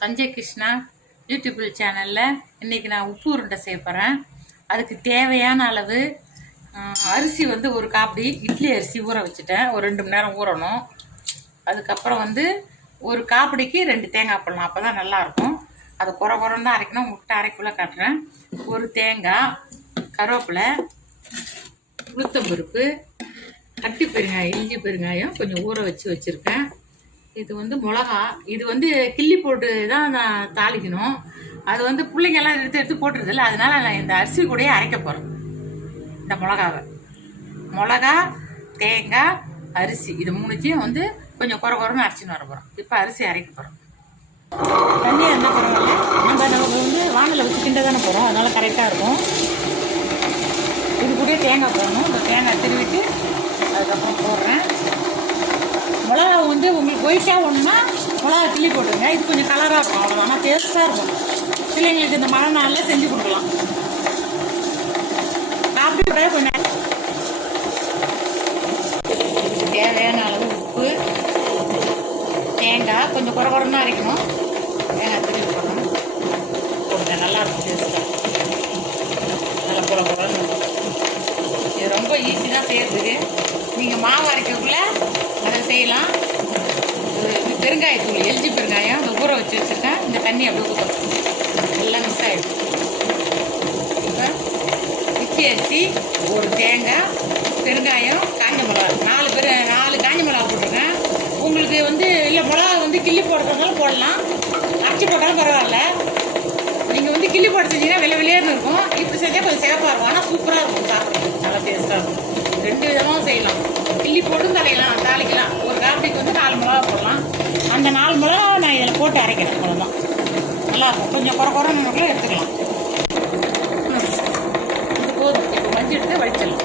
Sanjay Krishna YouTube சேனலில் இன்றைக்கி நான் உப்பு உருண்டை செய்ய போகிறேன். அதுக்கு தேவையான அளவு அரிசி வந்து ஒரு காப்பி இட்லி அரிசி ஊற வச்சுட்டேன். ஒரு 2 மணி நேரம் ஊறணும். அதுக்கப்புறம் வந்து ஒரு காப்படிக்கு 2 தேங்காய் போடலாம், அப்போ தான் நல்லாயிருக்கும். அதை குறன்னு தான் அரைக்கணும். முட்டை அரைக்குள்ளே காட்டுறேன். ஒரு தேங்காய், கருவேப்பிலை, உளுத்தம்பருப்பு, கட்டி பெருங்காயம், இஞ்சி பெருங்காயம் கொஞ்சம் ஊற வச்சுருக்கேன். இது வந்து மிளகா, இது வந்து கிள்ளி போட்டு தான் நான் தாளிக்கணும். அது வந்து பிள்ளைங்கெல்லாம் எடுத்து போட்டுருதில்ல, அதனால நான் இந்த அரிசி கூடயே அரைக்க போகிறேன். இந்த மிளகா, தேங்காய், அரிசி இது 3த்தையும் வந்து கொஞ்சம் குறன்னு அரைச்சின்னு வர போகிறோம். இப்போ அரிசி அரைக்க போகிறோம். தண்ணி இருந்தால் பரவாயில்ல, நம்ம வந்து வானலை வச்சு கிண்ட தானே போகிறோம், அதனால கரெக்டாக இருக்கும். இது கூட தேங்காய் போடணும். இந்த தேங்காய் திருவிட்டு அதுக்கப்புறம் போடுறேன். மிளகா வந்து உங்களுக்கு ஒயிட்டாக ஒன்றுனா மிளகா கிள்ளி போட்டுருங்க. இது கொஞ்சம் கலராக இருக்கும், அவ்வளோ. ஆனால் டேஸ்ட்டாக இருக்கும். பிள்ளைங்களுக்கு இந்த மழை நாளில் செஞ்சு கொடுக்கலாம். அப்படி கொஞ்சம் தேவையான அளவு உப்பு, தேங்காய் கொஞ்சம் குறன்னு அரைக்கணும். தேங்காய் திரும்பி போடணும். கொஞ்சம் நல்லாயிருக்கும் டேஸ்ட்டாக, நல்லா குறன்னு. இது ரொம்ப ஈஸி தான் செய்யறதுக்கு. நீங்கள் மாவு அரைக்கக்குள்ளே அதை செய்யலாம். பெருங்காயத்தூள், எல்ஜி பெருங்காயம் அதை ஊற வச்சுருக்கேன். இந்த தண்ணி அப்படியே ஊற்றணும், எல்லாம் மிக்ஸ் ஆகிடும். இப்போ இட்லி அரிசி, ஒரு தேங்காய், பெருங்காயம், காஞ்ச மிளகா, 4 காஞ்ச மிளகா போட்டிருக்கேன். உங்களுக்கு வந்து இல்லை மிளகா வந்து கிள்ளி போடுறதுனாலும் போடலாம், அரைச்சி போட்டாலும் பரவாயில்ல. நீங்கள் வந்து கிள்ளி போட்டு செஞ்சீங்கன்னா வெளியேன்னு இருக்கும். இப்படி செஞ்சால் கொஞ்சம் சிறப்பாக இருக்கும், ஆனால் சூப்பராக இருக்கும், சாப்பிட்றது நல்லா டேஸ்ட்டாக இருக்கும். 2 விதமாகவும் செய்யலாம். கிள்ளி போட்டும் தாளிக்கலாம். ஒரு காப்பிக்கு வந்து 4 மிளகா போடலாம். அந்த 4 மிளகா நான் இதில் போட்டு அரைக்கிறேன், அவ்வளோதான். நல்லாயிருக்கும். கொஞ்சம் குறன்னு எடுத்துக்கலாம். இது போதும். இப்போ மஞ்சள் எடுத்து வடிச்சிடலாம்.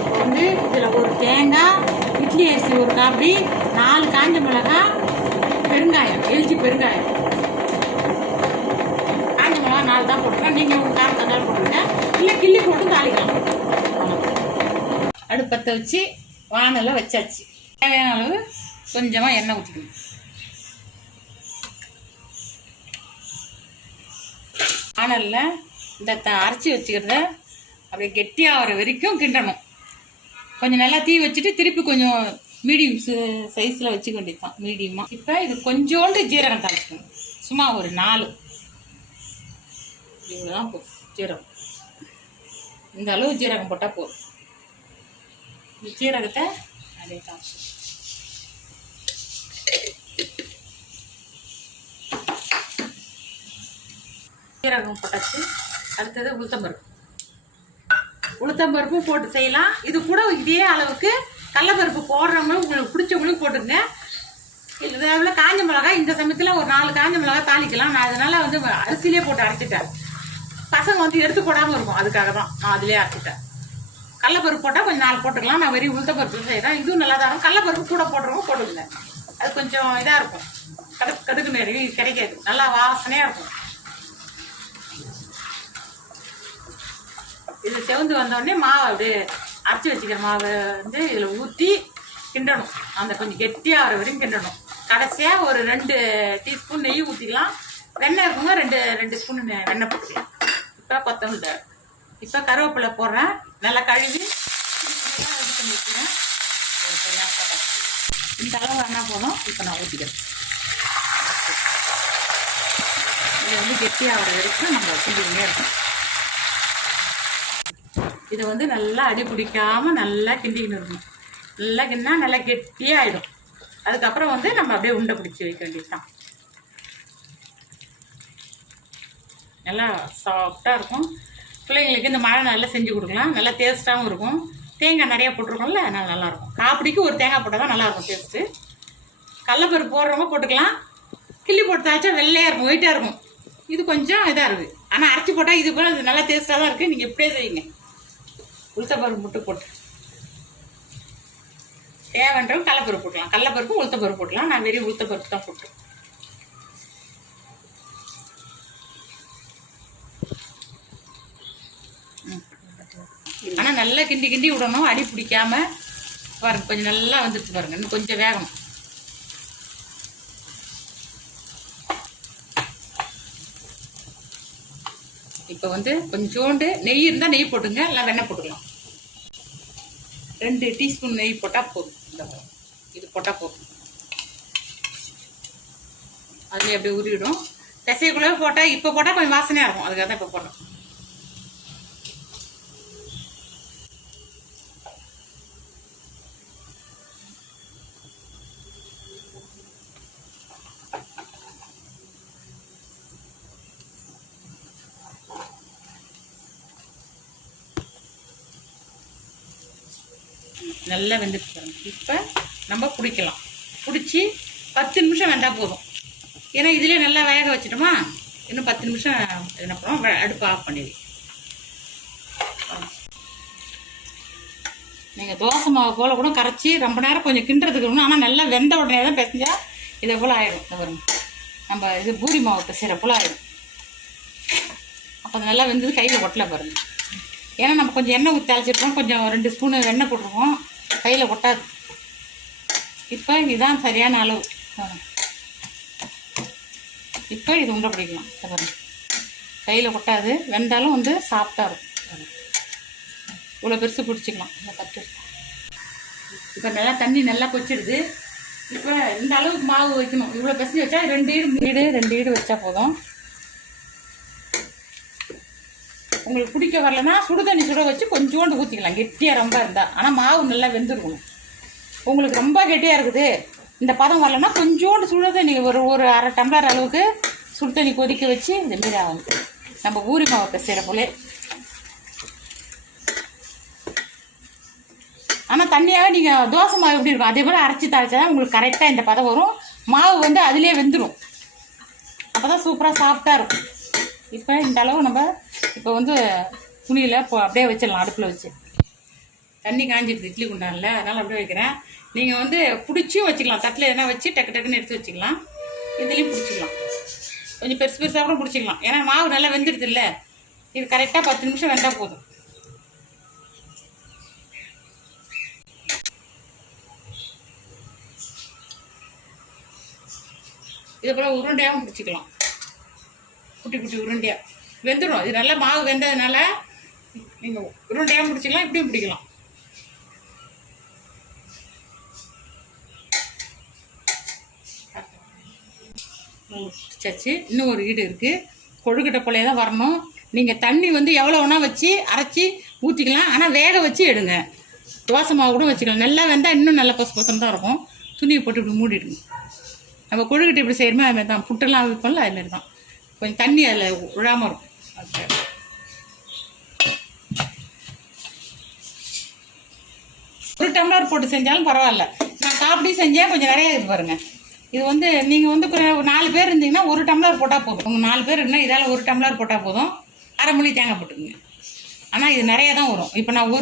இப்போ வந்து இதில் ஒரு தேங்காய், இட்லி அரிசி ஒரு காப்பி, 4 காஞ்ச மிளகா, பெருங்காயம், எல்ஜி பெருங்காயம், காஞ்ச மிளகா 4 தான் போட்டுருக்கேன். நீங்கள் ஒரு காரம் தந்தாலும் போட்டுருங்க, இல்லை கிள்ளி போட்டு தாளிக்கலாம். அடுப்பத்தை வச்சு வானலை வச்சாச்சு. தேவையான அளவு கொஞ்சமாக எண்ணெய் ஊற்றிக்கணும். வானலில் இந்த அரைச்சி வச்சுக்கிறத அப்படியே கெட்டியாகிற வரைக்கும் கிண்டணும். கொஞ்சம் நல்லா தீ வச்சுட்டு திருப்பி கொஞ்சம் மீடியம் சைஸில் வச்சுக்க வேண்டியது தான், மீடியமாக. இப்போ இது கொஞ்சோண்டு ஜீரகம் தாளிச்சுக்கணும். சும்மா ஒரு 4 இவ்வளோதான் போதும். ஜீரகம் இந்த அளவு ஜீரகம் போட்டால் போதும். இந்த ஜீரகத்தை அப்படியே தாளிச்சு ஜீரகம் போட்டாச்சு. அடுத்தது உளுத்தம்பருப்பும் போட்டு செய்யலாம். இது கூட இதே அளவுக்கு கடலைப்பருப்பு போடுறவங்களும் உங்களுக்கு பிடிச்சவங்களும் போட்டுங்க. இதில் காஞ்ச மிளகா இந்த சமயத்தில் ஒரு 4 காஞ்ச மிளகா தாளிக்கலாம். நான் அதனால் வந்து அரிசியிலே போட்டு அரைச்சிட்டேன். பசங்க வந்து எடுத்து போடாமல் இருக்கும், அதுக்காக தான் நான் அதிலே அரைச்சிட்டேன். கடலைப்பருப்பு போட்டால் கொஞ்சம் 4 போட்டுக்கலாம். நான் வெறும் உளுத்தம்பருப்பு செய்கிறேன். இதுவும் நல்லா தான் இருக்கும். கடலைப்பருப்பு கூட போடுறவங்க போட்டுங்க. அது கொஞ்சம் இதாக இருக்கும், கடுக்கு நிறைய கிடைக்காது, நல்லா வாசனையாக இருக்கும். இது செவந்து வந்தோடனே மாவு அப்படியே அரைச்சி வச்சுக்கிற மாவை வந்து இதில் ஊற்றி கிண்டணும். அந்த கொஞ்சம் கெட்டியாக வரைக்கும் கிண்டணும். கடைசியாக ஒரு 2 டீஸ்பூன் நெய் ஊற்றிக்கலாம். வெண்ணெய் இருக்குங்க, 2 ஸ்பூன் வெண்ணெய் போட்டுக்கலாம். இப்போ கொத்தமல்லி, இப்போ கருவேப்பிலை போடுறேன். நல்லா கழுவி இது பண்ணி வச்சுக்கிறேன். இந்த அளவு என்ன போதும். இப்போ நான் ஊற்றிக்கிறேன். இது வந்து கெட்டியாகிற வரைக்கும் நம்ம செஞ்சுக்கிட்டே இருக்கோம். இதை வந்து நல்லா அடி பிடிக்காமல் நல்லா கிண்டிக்கிட்டு இருக்கணும். நல்லா கிண்டினா நல்லா கெட்டியாகிடும். அதுக்கப்புறம் வந்து நம்ம அப்படியே உண்டை பிடிச்சி வைக்க வேண்டியது தான். நல்லா சாஃப்டாக இருக்கும். பிள்ளைங்களுக்கு இந்த மழை நல்லா செஞ்சு கொடுக்கலாம். நல்லா டேஸ்ட்டாகவும் இருக்கும். தேங்காய் நிறையா போட்டிருக்கோம்ல, அதனால் நல்லாயிருக்கும். காப்பிடிக்கு ஒரு தேங்காய் போட்டால் தான் நல்லாயிருக்கும் டேஸ்ட்டு. கடலைப்பருப்பு போடுறவங்க போட்டுக்கலாம். கிள்ளி போட்டு தாச்சா வெள்ளையாக இருக்கும், ஒயிட்டாக இருக்கும். இது கொஞ்சம் இதாக இருக்குது, ஆனால் அரைச்சி போட்டால் இது போல் நல்லா டேஸ்ட்டாக தான் இருக்குது. நீங்கள் இப்படியே செய்யுங்க. உளுத்தப்பருப்பு மட்டும் போட்டு தேவைன்றவங்க கடலைப்பருப்பு போட்டலாம். கடலைப்பருப்பு உளுத்தப்பருப்பு போட்டலாம். நான் வெறும் உளுத்தப்பருப்பு தான் போட்டேன். ஆனால் நல்லா கிண்டி கிண்டி விடணும், அடி பிடிக்காம. பாருங்க கொஞ்சம் நல்லா வந்துட்டு பாருங்க, இன்னும் கொஞ்சம் வேகணும். இப்போ வந்து கொஞ்சோண்டு நெய் இருந்தால் நெய் போட்டுங்க, இல்லை வெண்ணெய் போட்டுக்கலாம். 2 டீஸ்பூன் நெய் போட்டால் போதும். இது போட்டால் போதும். அதுலேயே அப்படியே உருவிடும். தசைக்குள்ளே போட்டால் இப்போ போட்டால் கொஞ்சம் வாசனையாக இருக்கும், அதுக்காக தான் இப்போ போட்டோம். நல்லா வெந்துட்டு பாருங்க. இப்போ நம்ம பிடிக்கலாம். பிடிச்சி 10 நிமிஷம் வெந்தால் போதும். ஏன்னா இதுலேயே நல்லா வேக வச்சிட்டோமா, இன்னும் 10 நிமிஷம் என்ன பண்ணுவோம், அடுப்பு ஆஃப் பண்ணிடுவோம். நீங்கள் தோசை மாவு போல் கூட கரைச்சி ரொம்ப நேரம் கொஞ்சம் கிண்டுறதுக்கு இருக்கணும். ஆனால் நல்லா வெந்த உடனே தான் பிசைஞ்சா இதை போல் ஆகிடும். இந்த பாருங்க, நம்ம இது பூரி மாவு பிசைகிற போல் ஆகிடும். அப்போ அது நல்லா வெந்தது கையில் ஒட்டலை பாருங்க. ஏன்னா நம்ம கொஞ்சம் எண்ணெய் ஊற்றி அழைச்சிருக்கோம், கொஞ்சம் 2 ஸ்பூனு எண்ணெய் போட்டிருக்கோம், கையில் ஒட்டாது. இப்போ இதுதான் சரியான அளவு. இப்போ இது உண்டை பிடிக்கலாம். பாருங்க, கையில் ஒட்டாது, வெந்தாலும் வந்து சாஃப்டாக இருக்கும். இவ்வளோ பெருசு பிடிச்சிக்கலாம். இந்த தட்டு இப்போ நல்லா தண்ணி நல்லா கொச்சிடுது. இப்போ இந்த அளவுக்கு மாவு வைக்கணும். இவ்வளோ பெசஞ்சு வச்சா 2 ஈடு வச்சா போதும். உங்களுக்கு பிடிக்க வரலன்னா சுடு தண்ணி சுட வச்சு கொஞ்சோண்டு ஊற்றிக்கலாம், கெட்டியாக ரொம்ப இருந்தால். ஆனால் மாவு நல்லா வெந்துருக்கணும். உங்களுக்கு ரொம்ப கெட்டியாக இருக்குது, இந்த பதம் வரலன்னா கொஞ்சோண்டு சுடு தண்ணி ஒரு 1/2 டம்ளர் அளவுக்கு சுடு தண்ணி கொதிக்க வச்சு இந்தமாரி ஆகும். நம்ம பூரி மாவு பிசைகிற போலே. ஆனால் தண்ணியாக நீங்கள் தோசை மாவு எப்படி இருக்கும் அதே போல் அரைச்சி தாளிச்சா தான் உங்களுக்கு கரெக்டாக இந்த பதம் வரும். மாவு வந்து அதிலே வெந்துடும். அப்போ தான் சூப்பராக சாஃப்டாக இருக்கும். இப்போ இந்த அளவு நம்ம இப்போ வந்து துணியில் அப்படியே வச்சிடலாம். அடுப்பில் வச்சு தண்ணி காஞ்சிடுது இட்லி குண்டானில், அதனால் அப்படியே வைக்கிறேன். நீங்கள் வந்து பிடிச்சும் வச்சுக்கலாம், தட்டில் எதனா வச்சு டக்கு டக்குன்னு எடுத்து வச்சுக்கலாம். இதுலேயும் பிடிச்சிக்கலாம், கொஞ்சம் பெருசு பெருசாக கூட பிடிச்சிக்கலாம். ஏன்னா மாவு நல்லா வெந்துடுது இல்லை. இது கரெக்டாக 10 நிமிஷம் வெந்தால் போதும். இது போல் உருண்டையாகவும் பிடிச்சிக்கலாம், குட்டி குட்டி உருண்டையாக வெந்துடும். இது நல்லா மாவு வெந்ததுனால நீங்கள் உருண்டையாகவும் பிடிச்சிக்கலாம், இப்படியும் பிடிக்கலாம். பிடிச்சாச்சு. இன்னும் ஒரு ஈடு இருக்குது, கொழுக்கட்டை போலே தான் வரணும். நீங்கள் தண்ணி வந்து எவ்வளோ வேணால் வச்சு அரைச்சி ஊற்றிக்கலாம், ஆனால் வேக வச்சு எடுங்க. தோசை மாவு கூட வச்சுக்கலாம். நல்லா வெந்தால் இன்னும் நல்லா பசு பசம் தான் இருக்கும். துணியை போட்டு இப்படி மூடிடுங்க. நம்ம கொழுக்கட்டை இப்படி செய்கிறோமே அதுமாதிரி தான், புட்டெல்லாம் வைப்போம்ல அதுமாரி தான். கொஞ்சம் தண்ணி அதில் விழாமல் இருக்கும். அது 1 டம்ளர் போட்டு செஞ்சாலும் பரவாயில்ல. நான் காப்பி செஞ்சேன், கொஞ்சம் நிறையா இது பாருங்கள். இது வந்து நீங்கள் வந்து 4 பேர் இருந்தீங்கன்னா 1 டம்ளர் போட்டால் போதும். உங்கள் 4 பேர் இருந்தால் இதால் 1 டம்ளர் போட்டால் போதும். அரை மணி தேங்காய் போட்டுக்குங்க. ஆனால் இது நிறையா தான் வரும். இப்போ நான்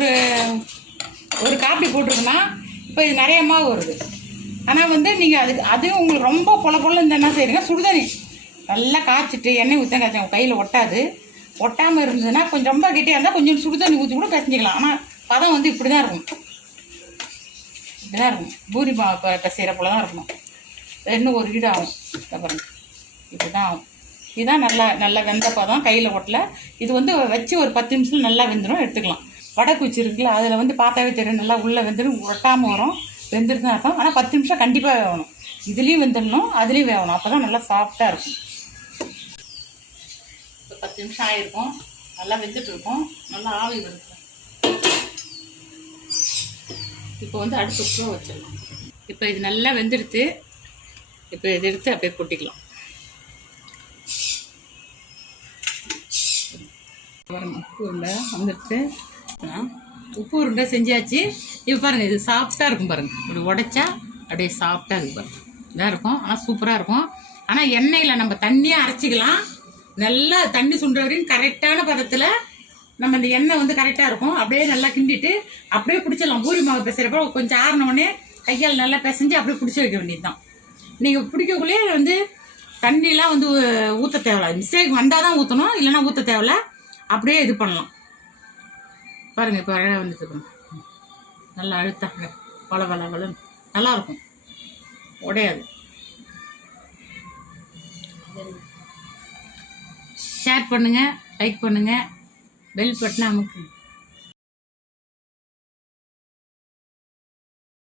ஒரு காப்பி போட்டிருக்கேன்னா இப்போ இது நிறைய மாவு வருது. ஆனால் வந்து நீங்கள் அதுவும் உங்களுக்கு ரொம்ப பொல இந்த என்ன செய்யுங்க, சுடுதண்ணி நல்லா காய்ச்சிட்டு எண்ணெய் ஊற்றி காய்ச்சி கையில் ஒட்டாது. ஒட்டாமல் இருந்ததுன்னா கொஞ்சம் ரொம்ப கெட்டியாக இருந்தால் கொஞ்சம் சுடுதண்ணி ஊற்றி கூட பிசைஞ்சிக்கலாம். ஆனால் பதம் வந்து இப்படி தான் இருக்கும், இப்படி தான் இருக்கும். பூரி பிசைகிற போல தான் இருக்கணும். இன்னும் ஒரு ஈடு ஆகும். பாருங்க, இப்படி தான் ஆகும். இதுதான் நல்லா வெந்த பதம், கையில் ஒட்டலை. இது வந்து வச்சு ஒரு 10 நிமிஷம் நல்லா வெந்துடும், எடுத்துக்கலாம். வடைக்குச்சி இருக்குல்ல, அதில் வந்து பார்த்தாவே தெரியும் நல்லா உள்ளே வெந்துடும், ஒட்டாமல் வரும். வெந்துருதுன்னு அர்த்தம். ஆனால் 10 நிமிஷம் கண்டிப்பாக வேகணும். இதுலேயும் வெந்துடணும், அதுலேயும் வேகணும். அப்போ தான் நல்லா சாஃப்டாக இருக்கும். இப்போ 10 நிமிஷம் ஆகிருக்கும், நல்லா வெந்துட்டு இருக்கும், நல்லா ஆவி வருது. இப்போ வந்து அடுப்பு ஸ்லோ வச்சிடலாம். இப்போ இது நல்லா வெந்துடுத்து. இப்போ இதை எடுத்து அப்படியே கொட்டிக்கலாம். உப்பு உருண்டை வந்துடுச்சு, உப்பு உருண்டை செஞ்சாச்சு. இப்போ பாருங்கள், இது சாஃப்டாக இருக்கும் பாருங்கள். இப்படி உடைச்சா அப்படியே சாஃப்டாக இருக்குது பாருங்கள், இதாக இருக்கும். ஆனால் சூப்பராக இருக்கும். ஆனால் எண்ணெயில் நம்ம தண்ணியாக அரைச்சிக்கலாம். நல்லா தண்ணி சுண்டுற வரைக்கும் கரெக்டான பதத்தில் நம்ம இந்த எண்ணெய் வந்து கரெக்டாக இருக்கும். அப்படியே நல்லா கிண்டிட்டு அப்படியே பிடிச்சிடலாம். பூரி மாவு பிசைகிறப்ப கொஞ்சம் ஆறினோடனே கையால் நல்லா பிசைஞ்சு அப்படியே பிடிச்சி வைக்க வேண்டியது தான். நீங்கள் பிடிக்கக்குள்ளே வந்து தண்ணியெலாம் வந்து ஊற்ற தேவையில்ல. மிஸ்டேக் வந்தால் தான் ஊற்றணும், இல்லைன்னா ஊற்ற தேவையில்ல. அப்படியே இது பண்ணலாம். பாருங்கள் இப்போ அழகாக வந்துட்டு நல்லா அழுத்தாங்க பல நல்லாயிருக்கும், உடையாது. ஷேர் பண்ணுங்கள், லைக் பண்ணுங்கள், பெல் பட்டனை அமுக்குங்க.